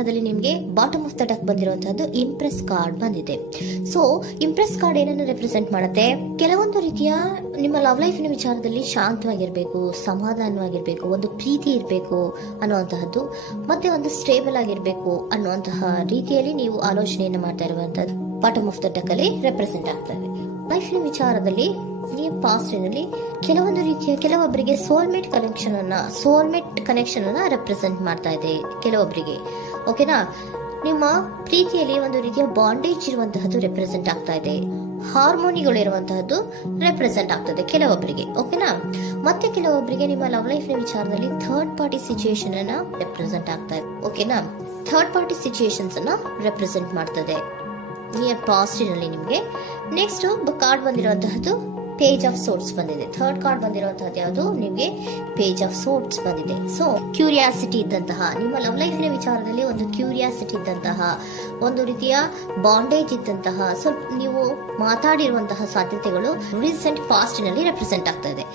ವಿಚಾರದಲ್ಲಿ ನಿಮಗೆ bottom of the deck ಬಂದಿರುವಂತಹದ್ದು ಇಂಪ್ರೆಸ್ ಕಾರ್ಡ್ ಬಂದಿದೆ. ಸೊ ಇಂಪ್ರೆಸ್ ಕಾರ್ಡ್ ಏನನ್ನು ರೆಪ್ರೆಸೆಂಟ್ ಮಾಡುತ್ತೆ? ಕೆಲವೊಂದು ರೀತಿಯ ನಿಮ್ಮ ಲವ್ ಲೈಫಿನ ವಿಚಾರದಲ್ಲಿ ಶಾಂತವಾಗಿರ್ಬೇಕು, ಸಮಾಧಾನವಾಗಿರ್ಬೇಕು, ಒಂದು ಪ್ರೀತಿ ಇರಬೇಕು ಅನ್ನುವಂತಹದ್ದು, ಮತ್ತೆ ಒಂದು ಸ್ಟೇಬಲ್ ಆಗಿರ್ಬೇಕು ಅನ್ನುವಂತಹ ರೀತಿಯಲ್ಲಿ ನೀವು ಆಲೋಚನೆಯನ್ನು ಮಾಡ್ತಾ ಇರುವಂತಹದ್ದು ಬಾಟಮ್ ಆಫ್ ದ ಡೆಕ್ ಅಲ್ಲಿ ರೆಪ್ರೆಸೆಂಟ್ ಆಗ್ತದೆ. ಲೈಫಿನ ವಿಚಾರದಲ್ಲಿ ನೀವು ಪಾಸ್ಟಿನಲ್ಲಿ ಕೆಲವೊಂದು ರೀತಿಯ ಕೆಲವೊಬ್ಬರಿಗೆ ಸೋಲ್ಮೇಟ್ ಕನೆಕ್ಷನ್ ಅನ್ನ ರೆಪ್ರೆಸೆಂಟ್ ಮಾಡ್ತಾ ಇದೆ ಕೆಲವೊಬ್ಬರಿಗೆ. ಓಕೆನಾ? ನಿಮ್ಮ ಪ್ರೀತಿಯಲ್ಲಿ ಒಂದು ರೀತಿಯ ಬಾಂಡೇಜ್ ಇರುವಂತಹದ್ದು ರೆಪ್ರೆಸೆಂಟ್ ಆಗ್ತಾ ಇದೆ. ಹಾರ್ಮೋನಿಗಳು ಇರುವಂತಹದ್ದು ರೆಪ್ರೆಸೆಂಟ್ ಆಗ್ತದೆ ಕೆಲವೊಬ್ಬರಿಗೆ. ಓಕೆನಾ? ಮತ್ತೆ ಕೆಲವೊಬ್ಬರಿಗೆ ನಿಮ್ಮ ಲವ್ ಲೈಫ್ ನ ವಿಚಾರದಲ್ಲಿ ಥರ್ಡ್ ಪಾರ್ಟಿ ಸಿಚುಯೇಷನ್ ಅನ್ನ ರೆಪ್ರೆಸೆಂಟ್ ಆಗ್ತಾ ಇದೆ. ಓಕೆನಾ? ಥರ್ಡ್ ಪಾರ್ಟಿ ಸಿಚುಯೇಷನ್ಸ್ ಅನ್ನ ರೆಪ್ರೆಸೆಂಟ್ ಮಾಡ್ತದೆ ನಿಯರ್ ಪಾಸ್ಟಿನಲ್ಲಿ ನಿಮಗೆ. ನೆಕ್ಸ್ಟ್ ಕಾರ್ಡ್ ಬಂದಿರುವಂತಹದ್ದು ಪೇಜ್ ಆಫ್ ಸೋರ್ಟ್ಸ್ ಬಂದಿದೆ. ಥರ್ಡ್ ಕಾರ್ಡ್ ಬಂದಿರುವಂತಹದ್ದು ಯಾವುದು? ನಿಮಗೆ ಪೇಜ್ ಆಫ್ ಸೋರ್ಟ್ಸ್ ಬಂದಿದೆ. ಸೊ ಕ್ಯೂರಿಯಾಸಿಟಿ ಇದ್ದಂತಹ, ನಿಮ್ಮ ಲವ್ ಲೈಫಿನ ವಿಚಾರದಲ್ಲಿ ಒಂದು ಕ್ಯೂರಿಯಾಸಿಟಿ ಇದ್ದಂತಹ, ಒಂದು ರೀತಿಯ ಬಾಂಡೇಜ್ ಇದ್ದಂತಹ, ಸ್ವಲ್ಪ ನೀವು ಮಾತಾಡಿರುವಂತಹ ಸಾಧ್ಯತೆಗಳು ರೀಸೆಂಟ್ ಪಾಸ್ಟಿನಲ್ಲಿ ರೆಪ್ರೆಸೆಂಟ್ ಆಗ್ತಾ ಇದೆ.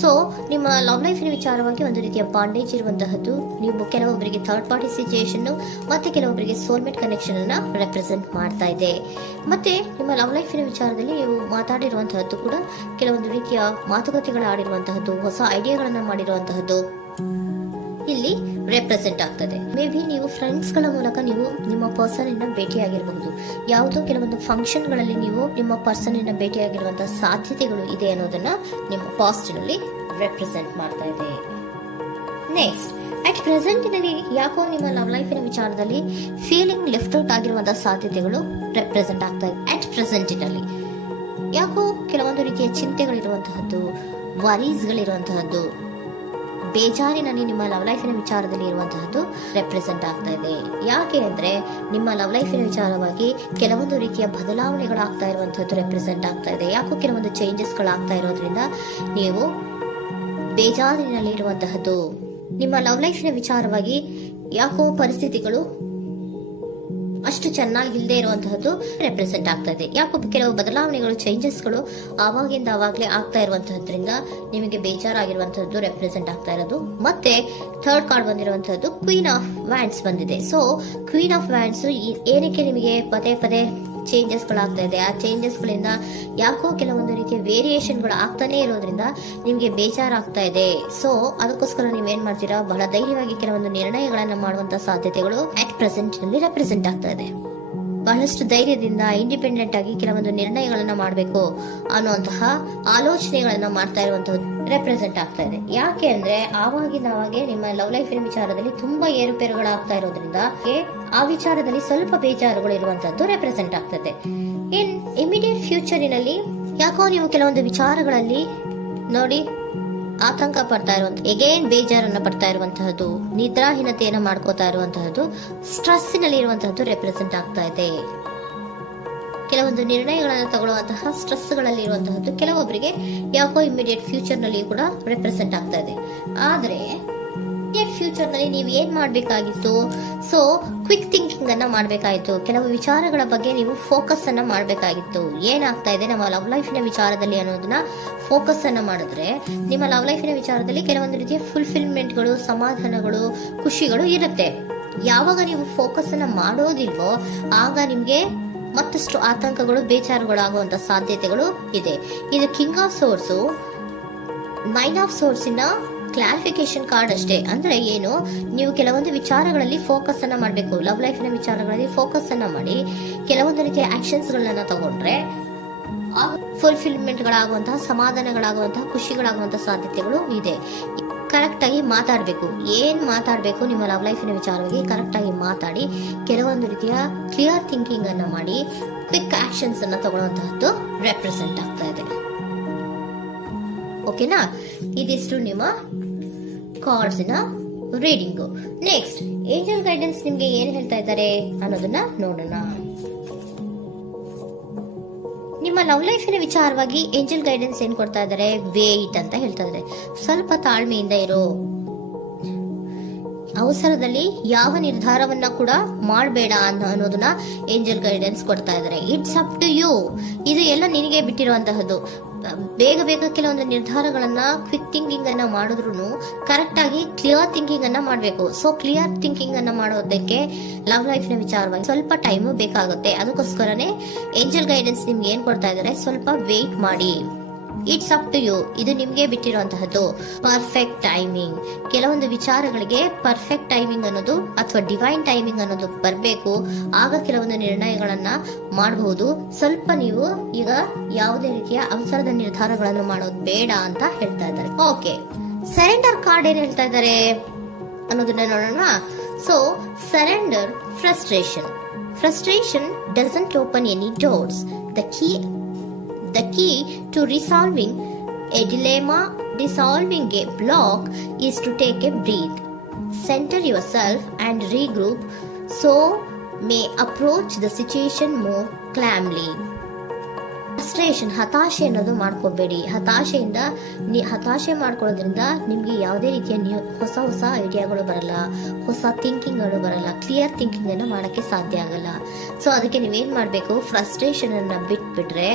ಸೊ ನಿಮ್ಮ ಲವ್ ಲೈಫಿನ ವಿಚಾರವಾಗಿ ಒಂದು ರೀತಿಯ ಬಾಂಡೇಜ್ ಇರುವಂತಹದ್ದು, ನೀವು ಕೆಲವೊಬ್ಬರಿಗೆ ಥರ್ಡ್ ಪಾರ್ಟಿ ಸಿಚುಯೇಷನ್ ಮತ್ತೆ ಕೆಲವೊಬ್ಬರಿಗೆ ಸೋಲ್ಮೇಟ್ ಕನೆಕ್ಷನ್ ಅನ್ನ ರೆಪ್ರೆಸೆಂಟ್ ಮಾಡ್ತಾ ಇದೆ. ಮತ್ತೆ ನಿಮ್ಮ ಲವ್ ಲೈಫಿನ ವಿಚಾರದಲ್ಲಿ ನೀವು ಮಾತಾಡಿರುವಂತಹದ್ದು ಕೂಡ ಕೆಲವೊಂದು ರೀತಿಯ ಮಾತುಕತೆಗಳ ಆಡಿರುವಂತಹದ್ದು, ಹೊಸ ಐಡಿಯಾಗಳನ್ನ ಮಾಡಿರುವಂತಹದ್ದು ಇಲ್ಲಿ ರೆಪ್ರೆಸೆಂಟ್ ಆಗ್ತದೆ. ಮೇ ಬಿ ನೀವು ಫ್ರೆಂಡ್ಸ್ ಗಳ ಮೂಲಕ ನೀವು ನಿಮ್ಮ ಪರ್ಸನ್ ಅನ್ನ ಭೇಟಿಯಾಗಿರಬಹುದು. ಯಾವುದೋ ಕೆಲವೊಂದು ಫಂಕ್ಷನ್ ಗಳಲ್ಲಿ ನೀವು ನಿಮ್ಮ ಪರ್ಸನ್ ಅನ್ನ ಭೇಟಿಯಾಗಿರುವಂತಹ ಸಾಧ್ಯತೆಗಳು ಇದೆ ಅನ್ನೋದನ್ನ ನಿಮ್ಮ ಪಾಸ್ಟಿನಲ್ಲಿ ರೆಪ್ರೆಸೆಂಟ್ ಮಾಡ್ತಾ ಇದೆ. ನೆಕ್ಸ್ಟ್, ಅಟ್ ಪ್ರೆಸೆಂಟಿನಲ್ಲಿ ಯಾಕೋ ನಿಮ್ಮ ಲವ್ ಲೈಫಿನ ವಿಚಾರದಲ್ಲಿ ಫೀಲಿಂಗ್ ಲೆಫ್ಟ್ ಔಟ್ ಆಗಿರುವಂತಹ ಸಾಧ್ಯತೆಗಳು ರೆಪ್ರೆಸೆಂಟ್ ಆಗ್ತಾ ಇದೆ. ಅಟ್ ಪ್ರೆಸೆಂಟಿನಲ್ಲಿ ಯಾಕೋ ಕೆಲವೊಂದು ರೀತಿಯ ಚಿಂತೆಗಳಿರುವಂತಹದ್ದು, ವರೀಸ್ಗಳಿರುವಂತಹದ್ದು, ಬೇಜಾರಿನಲ್ಲಿ ನಿಮ್ಮ ಲವ್ ಲೈಫಿನ ವಿಚಾರದಲ್ಲಿ ಇರುವಂತಹದ್ದು ರೆಪ್ರೆಸೆಂಟ್ ಆಗ್ತಾ ಇದೆ. ಯಾಕೆ ಅಂದ್ರೆ ನಿಮ್ಮ ಲವ್ ಲೈಫಿನ ವಿಚಾರವಾಗಿ ಕೆಲವೊಂದು ರೀತಿಯ ಬದಲಾವಣೆಗಳಾಗ್ತಾ ಇರುವಂತಹದ್ದು ರೆಪ್ರೆಸೆಂಟ್ ಆಗ್ತಾ ಇದೆ. ಯಾಕೋ ಕೆಲವೊಂದು ಚೇಂಜಸ್ಗಳಾಗ್ತಾ ಇರೋದ್ರಿಂದ ನೀವು ಬೇಜಾರಿನಲ್ಲಿ ಇರುವಂತಹದ್ದು. ನಿಮ್ಮ ಲವ್ ಲೈಫಿನ ವಿಚಾರವಾಗಿ ಯಾಕೋ ಪರಿಸ್ಥಿತಿಗಳು ಅಷ್ಟು ಚೆನ್ನಾಗಿಲ್ಲದೆ ಇರುವಂತಹದ್ದು ರೆಪ್ರೆಸೆಂಟ್ ಆಗ್ತಾ ಇದೆ. ಯಾಕೋ ಕೆಲವು ಬದಲಾವಣೆಗಳು, ಚೇಂಜಸ್ಗಳು ಆವಾಗಿಂದ ಆವಾಗಲೇ ಆಗ್ತಾ ಇರುವಂತಹದ್ರಿಂದ ನಿಮಗೆ ಬೇಜಾರಾಗಿರುವಂತಹದ್ದು ರೆಪ್ರೆಸೆಂಟ್ ಆಗ್ತಾ ಇರೋದು. ಮತ್ತೆ ಥರ್ಡ್ ಕಾರ್ಡ್ ಬಂದಿರುವಂತಹದ್ದು ಕ್ವೀನ್ ಆಫ್ ವ್ಯಾಂಡ್ಸ್ ಬಂದಿದೆ. ಸೊ ಕ್ವೀನ್ ಆಫ್ ವ್ಯಾಂಡ್ಸ್ ಏನಕ್ಕೆ ನಿಮಗೆ ಪದೇ ಪದೇ ಚೇಂಜಸ್ ಗಳಾಗ್ತಾ ಇದೆ? ಆ ಚೇಂಜಸ್ ಗಳಿಂದ ಯಾಕೋ ಕೆಲವೊಂದು ರೀತಿಯ ವೇರಿಯೇಷನ್ ಗಳು ಆಗ್ತಾನೆ ಇರೋದ್ರಿಂದ ನಿಮ್ಗೆ ಬೇಜಾರಾಗ್ತಾ ಇದೆ. ಸೊ ಅದಕ್ಕೋಸ್ಕರ ನೀವೇನ್ ಮಾಡ್ತೀರಾ? ಬಹಳ ಧೈರ್ಯವಾಗಿ ಕೆಲವೊಂದು ನಿರ್ಣಯಗಳನ್ನ ಮಾಡುವಂತಹ ಸಾಧ್ಯತೆಗಳು ಅಟ್ ಪ್ರೆಸೆಂಟ್ ನಲ್ಲಿ ರೆಪ್ರೆಸೆಂಟ್ ಆಗ್ತಾ ಇದೆ. ಬಹಳಷ್ಟು ಧೈರ್ಯದಿಂದ ಇಂಡಿಪೆಂಡೆಂಟ್ ಆಗಿ ಕೆಲವೊಂದು ನಿರ್ಣಯಗಳನ್ನ ಮಾಡಬೇಕು ಅನ್ನುವಂತಹ ಆಲೋಚನೆಗಳನ್ನ ಮಾಡ್ತಾ ಇರುವಂತಹದ್ದು ರೆಪ್ರೆಸೆಂಟ್ ಆಗ್ತಾ ಇದೆ. ಯಾಕೆ ಅಂದ್ರೆ ಆವಾಗಿನಾಗೆ ನಿಮ್ಮ ಲವ್ ಲೈಫಿನ ವಿಚಾರದಲ್ಲಿ ತುಂಬಾ ಏರುಪೇರುಗಳಾಗ್ತಾ ಇರೋದ್ರಿಂದ ಆ ವಿಚಾರದಲ್ಲಿ ಸ್ವಲ್ಪ ಬೇಜಾರುಗಳು ಇರುವಂತದ್ದು ರೆಪ್ರೆಸೆಂಟ್ ಆಗ್ತದೆ. ಇನ್ ಇಮಿಡಿಯೇಟ್ ಫ್ಯೂಚರಿನಲ್ಲಿ ಯಾಕೋ ನೀವು ಕೆಲವೊಂದು ವಿಚಾರಗಳಲ್ಲಿ ನೋಡಿ ಆತಂಕ ಪಡ್ತಾ ಇರುವಂತ, ಎಗೇನ್ ಬೇಜಾರನ್ನ ಪಡ್ತಾ ಇರುವಂತಹದ್ದು, ನಿದ್ರಾಹೀನತೆಯನ್ನ ಮಾಡ್ಕೋತಾ ಇರುವಂತಹದ್ದು, ಸ್ಟ್ರೆಸ್ಸಿನಲ್ಲಿ ಇರುವಂತಹದ್ದು ರೆಪ್ರೆಸೆಂಟ್ ಆಗ್ತಾ ಇದೆ. ಕೆಲವೊಂದು ನಿರ್ಣಯಗಳನ್ನು ತಗೊಳ್ಳುವಂತಹ ಸ್ಟ್ರೆಸ್ ಗಳಲ್ಲಿ ಇರುವಂತಹದ್ದು ಕೆಲವೊಬ್ಬರಿಗೆ ಯಾಕೋ ಇಮಿಡಿಯೇಟ್ ಫ್ಯೂಚರ್ ನಲ್ಲಿ ಕೂಡ ರೆಪ್ರೆಸೆಂಟ್ ಆಗ್ತಾ ಇದೆ. ಆದ್ರೆ ಫ್ಯೂಚರ್ ನಲ್ಲಿ ನೀವು ಏನ್ ಮಾಡ್ಬೇಕಾಗಿತ್ತು? ಸೊ ಕ್ವಿಕ್ ಥಿಂಕಿಂಗ್ ಅನ್ನ ಮಾಡ್ಬೇಕಾಗಿತ್ತು. ಕೆಲವು ವಿಚಾರಗಳ ಬಗ್ಗೆ ನೀವು ಫೋಕಸ್ ಅನ್ನ ಮಾಡ್ಬೇಕಾಗಿತ್ತು. ಏನಾಗ್ತಾ ಇದೆ ನಮ್ಮ ಲವ್ ಲೈಫಿನ ವಿಚಾರದಲ್ಲಿ ಅನ್ನೋದನ್ನ ಫೋಕಸ್ ಅನ್ನ ಮಾಡಿದ್ರೆ ನಿಮ್ಮ ಲವ್ ಲೈಫಿನ ವಿಚಾರದಲ್ಲಿ ಕೆಲವೊಂದು ರೀತಿಯ ಫುಲ್ಫಿಲ್ಮೆಂಟ್ಗಳು, ಸಮಾಧಾನಗಳು, ಖುಷಿಗಳು ಇರುತ್ತೆ. ಯಾವಾಗ ನೀವು ಫೋಕಸ್ ಅನ್ನ ಮಾಡೋದಿಲ್ವೋ ಆಗ ನಿಮ್ಗೆ ಮತ್ತಷ್ಟು ಆತಂಕಗಳು, ಬೇಜಾರುಗಳು ಆಗುವಂತ ಸಾಧ್ಯತೆಗಳು ಇದೆ. ಇದು king of swords, nine of swords ಇನ ಕ್ಲಾರಿಫಿಕೇಶನ್ ಕಾರ್ಡ್ ಅಷ್ಟೇ. ಅಂದ್ರೆ ಏನು? ನೀವು ಕೆಲವೊಂದು ವಿಚಾರಗಳಲ್ಲಿ ಫೋಕಸ್ ಅನ್ನ ಮಾಡಬೇಕು. ಲವ್ ಲೈಫಿನ ವಿಚಾರಗಳಲ್ಲಿ ಫೋಕಸ್ ಅನ್ನ ಮಾಡಿ ಕೆಲವೊಂದು ರೀತಿಯ ಆಕ್ಷನ್ಸ್ ಗಳನ್ನ ತಗೊಂಡ್ರೆ ಫುಲ್ಫಿಲ್ಮೆಂಟ್ ಗಳಾಗುವಂತಹ, ಸಮಾಧಾನಗಳಾಗುವಂತಹ, ಖುಷಿಗಳಾಗುವಂತಹ ಸಾಧ್ಯತೆಗಳು ಇದೆ. ಕರೆಕ್ಟ್ ಆಗಿ ಮಾತಾಡಬೇಕು. ಏನ್ ಮಾತಾಡಬೇಕು ನಿಮ್ಮ ಲವ್ ಲೈಫಿನ ವಿಚಾರವಾಗಿ ಕರೆಕ್ಟ್ ಆಗಿ ಮಾತಾಡಿ ಕೆಲವೊಂದು ರೀತಿಯ ಕ್ಲಿಯರ್ ಥಿಂಕಿಂಗ್ ಅನ್ನ ಮಾಡಿ ಕ್ವಿಕ್ ಆಕ್ಷನ್ಸ್ ಅನ್ನ ತಗೊಳ್ಳುವಂತಹದ್ದು ರೆಪ್ರೆಸೆಂಟ್ ಆಗ್ತಾ ಇದೆ. ಓಕೆನಾ? ಇದಿಷ್ಟು ನಿಮ್ಮ ಕಾರ್ಡ್ಸ್ ನ ರೀಡಿಂಗು. ನೆಕ್ಸ್ಟ್, ಏಂಜಲ್ ಗೈಡೆನ್ಸ್ ನಿಮ್ಗೆ ಏನ್ ಹೇಳ್ತಾ ಇದ್ದಾರೆ ಅನ್ನೋದನ್ನ ನೋಡೋಣ. ನಿಮ್ಮ ಲವ್ ಲೈಫಿನ ವಿಚಾರವಾಗಿ ಏಂಜಲ್ ಗೈಡೆನ್ಸ್ ಏನ್ ಕೊಡ್ತಾ ಇದ್ದಾರೆ? ವೇಟ್ ಅಂತ ಹೇಳ್ತಾ ಇದ್ದಾರೆ. ಸ್ವಲ್ಪ ತಾಳ್ಮೆಯಿಂದ ಇರೋ. ಅವಸರದಲ್ಲಿ ಯಾವ ನಿರ್ಧಾರವನ್ನ ಕೂಡ ಮಾಡಬೇಡ ಅನ್ನೋದನ್ನ ಏಂಜಲ್ ಗೈಡೆನ್ಸ್ ಕೊಡ್ತಾ ಇದ್ದಾರೆ. It's up to you. ಇದು ಎಲ್ಲ ನಿನಗೆ ಬಿಟ್ಟಿರುವಂತಹದ್ದು. ಬೇಗ ಬೇಗ ಕೆಲವೊಂದು ನಿರ್ಧಾರಗಳನ್ನ ಕ್ವಿಕ್ ಥಿಂಕಿಂಗ್ ಅನ್ನ ಮಾಡಿದ್ರು ಕರೆಕ್ಟ್ ಆಗಿ ಕ್ಲಿಯರ್ ಥಿಂಕಿಂಗ್ ಅನ್ನ ಮಾಡಬೇಕು. ಸೊ ಕ್ಲಿಯರ್ ಥಿಂಕಿಂಗ್ ಅನ್ನ ಮಾಡೋದಕ್ಕೆ ಲವ್ ಲೈಫ್ ನ ವಿಚಾರವಾಗಿ ಸ್ವಲ್ಪ ಟೈಮ್ ಬೇಕಾಗುತ್ತೆ. ಅದಕ್ಕೋಸ್ಕರನೇ ಏಂಜಲ್ ಗೈಡೆನ್ಸ್ ನಿಮ್ಗೆ ಏನ್ ಕೊಡ್ತಾ ಇದಾರೆ, ಸ್ವಲ್ಪ ವೇಟ್ ಮಾಡಿ. ಇಟ್ಸ್ ಅಪ್ ಟು ಯು, ಇದು ನಿಮ್ಗೆ ಬಿಟ್ಟಿರುವಂತಹದ್ದು. ಪರ್ಫೆಕ್ಟ್ ಟೈಮಿಂಗ್, ಕೆಲವೊಂದು ವಿಚಾರಗಳಿಗೆ ಪರ್ಫೆಕ್ಟ್ ಟೈಮಿಂಗ್ ಅನ್ನೋದು ಅಥವಾ ಡಿವೈನ್ ಟೈಮಿಂಗ್ ಅನ್ನೋದು ಬರಬೇಕು. ಆಗ ಕೆಲವೊಂದು ನಿರ್ಣಯಗಳನ್ನ ಮಾಡಬಹುದು. ಸ್ವಲ್ಪ ನೀವು ಈಗ ಯಾವುದೇ ರೀತಿಯ ಅವಸರದ ನಿರ್ಧಾರಗಳನ್ನು ಮಾಡೋದು ಬೇಡ ಅಂತ ಹೇಳ್ತಾ ಇದ್ದಾರೆ. ಓಕೆ, ಸರೆಂಡರ್ ಕಾರ್ಡ್ ಏನ್ ಹೇಳ್ತಾ ಇದ್ದಾರೆ ಅನ್ನೋದನ್ನ ನೋಡೋಣ. So surrender frustration doesn't open any doors. The key to resolving a dilemma, dissolving a block, is to take a breath, center yourself and regroup, so may approach the situation more calmly. Frustration, ಹತಾಶೆ ಅನ್ನೋದು ಮಾಡ್ಕೋಬೇಡಿ. ಹತಾಶೆ ಮಾಡ್ಕೊಳ್ಳೋದ್ರಿಂದ ನಿಮ್ಗೆ ಯಾವುದೇ ರೀತಿಯ ಹೊಸ ಐಡಿಯಾಗಳು ಬರಲ್ಲ, ಹೊಸ ಥಿಂಕಿಂಗ್ಗಳು ಬರಲ್ಲ, ಕ್ಲಿಯರ್ ಥಿಂಕಿಂಗ್ ಅನ್ನ ಮಾಡಕ್ಕೆ ಸಾಧ್ಯ ಆಗಲ್ಲ. ಸೊ ಅದಕ್ಕೆ ನೀವೇನ್ ಮಾಡ್ಬೇಕು, ಫ್ರಸ್ಟ್ರೇಷನ್ ಅನ್ನ ಬಿಟ್ಬಿಟ್ರೆ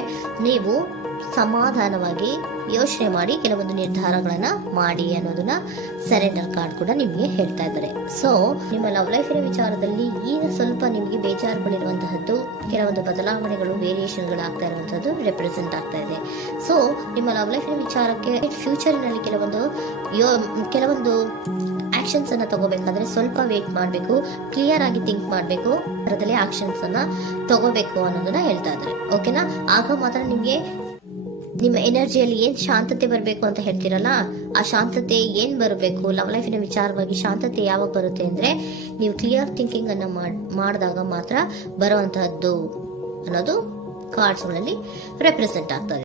ನೀವು ಸಮಾಧಾನವಾಗಿ ಯೋಚನೆ ಮಾಡಿ ಕೆಲವೊಂದು ನಿರ್ಧಾರಗಳನ್ನ ಮಾಡಿ ಅನ್ನೋದನ್ನ ಸರೆಂಡರ್ ಕಾರ್ಡ್ ಕೂಡ ನಿಮ್ಗೆ ಹೇಳ್ತಾ ಇದ್ದಾರೆ. ಸೊ ನಿಮ್ಮ ಲವ್ ಲೈಫಿನ ವಿಚಾರದಲ್ಲಿ ಈಗ ಸ್ವಲ್ಪ ನಿಮ್ಗೆ ಬೇಜಾರುಗಳಿರುವಂತಹದ್ದು, ಕೆಲವೊಂದು ಬದಲಾವಣೆಗಳು, ವೇರಿಯೇಷನ್ಗಳು ಆಗ್ತಾ ಇರುವಂತದ್ದು ರೆಪ್ರೆಸೆಂಟ್ ಆಗ್ತಾ ಇದೆ. ಸೊ ನಿಮ್ಮ ಲವ್ ಲೈಫಿನ ವಿಚಾರಕ್ಕೆ ಫ್ಯೂಚರ್ನಲ್ಲಿ ಕೆಲವೊಂದು ಆಕ್ಷನ್ಸ್ ಅನ್ನ ತಗೋಬೇಕಾದ್ರೆ ಸ್ವಲ್ಪ ವೇಟ್ ಮಾಡಬೇಕು, ಕ್ಲಿಯರ್ ಆಗಿ ಥಿಂಕ್ ಮಾಡಬೇಕು, ಅದರಲ್ಲೇ ಆಕ್ಷನ್ಸ್ ಅನ್ನ ತಗೋಬೇಕು ಅನ್ನೋದನ್ನ ಹೇಳ್ತಾ ಇದ್ದಾರೆ. ಓಕೆನಾ? ಆಗ ಮಾತ್ರ ನಿಮ್ಗೆ ನಿಮ್ಮ ಎನರ್ಜಿಯಲ್ಲಿ ಏನ್ ಶಾಂತತೆ ಬರಬೇಕು ಅಂತ ಹೇಳ್ತೀರಲ್ಲ, ಆ ಶಾಂತತೆ ಏನ್ ಬರಬೇಕು, ಲವ್ ಲೈಫಿನ ವಿಚಾರವಾಗಿ ಶಾಂತತೆ ಯಾವಾಗ ಬರುತ್ತೆ ಅಂದ್ರೆ ನೀವು ಕ್ಲಿಯರ್ ಥಿಂಕಿಂಗ್ ಅನ್ನ ಮಾಡಿದಾಗ ಮಾತ್ರ ಬರುವಂತಹದ್ದು ಅನ್ನೋದು ಕಾರ್ಡ್ಸ್ ಗಳಲ್ಲಿ ರೆಪ್ರೆಸೆಂಟ್ ಆಗ್ತದೆ.